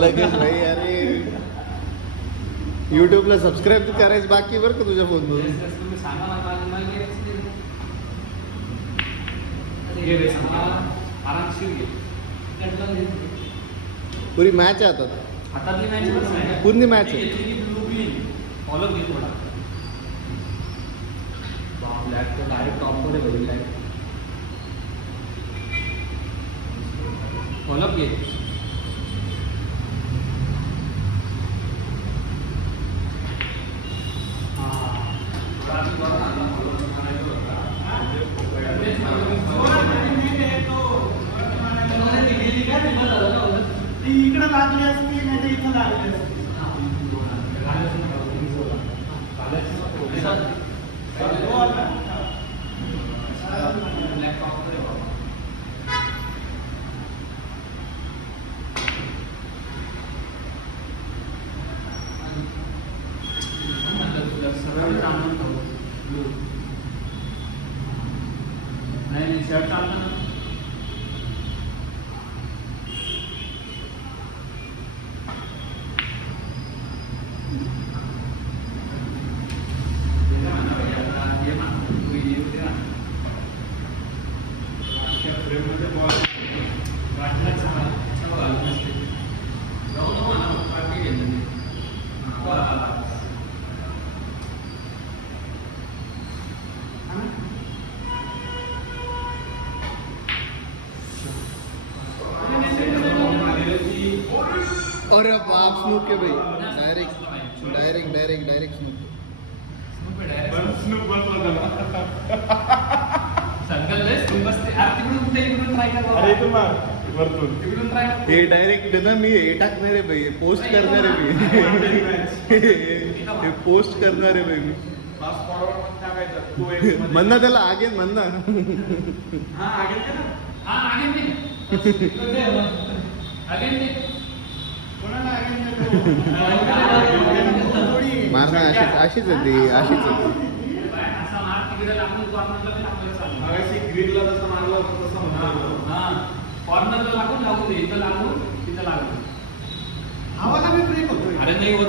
लगेच भाई. अरे युट्यूबला सबस्क्राईब करायचं बाकी बरं का तुझ्या फोन मधून. पुरी मॅच आहे हातातली मॅच पूर्ण मॅच आहे. डायरेक्ट टॉप मध्ये बघितलाय फॉलोअप घे. इकडे लागली असती नाही तर इथं लागली असती. नाही शर्ट चालतं ना. अरे बाप स्नूक के भाई. Direct Snook. हे डायरेक्ट ना मी हे टाकणार आहे भाई. पोस्ट करणार आहे मी. हे पोस्ट करणार आहे भाई मी. म्हणना त्याला आगेन म्हणना. मारणं अशीच होती. कॉर्नरला लागून दे. इथं लागून तिथं लागून. आवाज आम्ही ब्रेक होतोय. अरे नाही होत.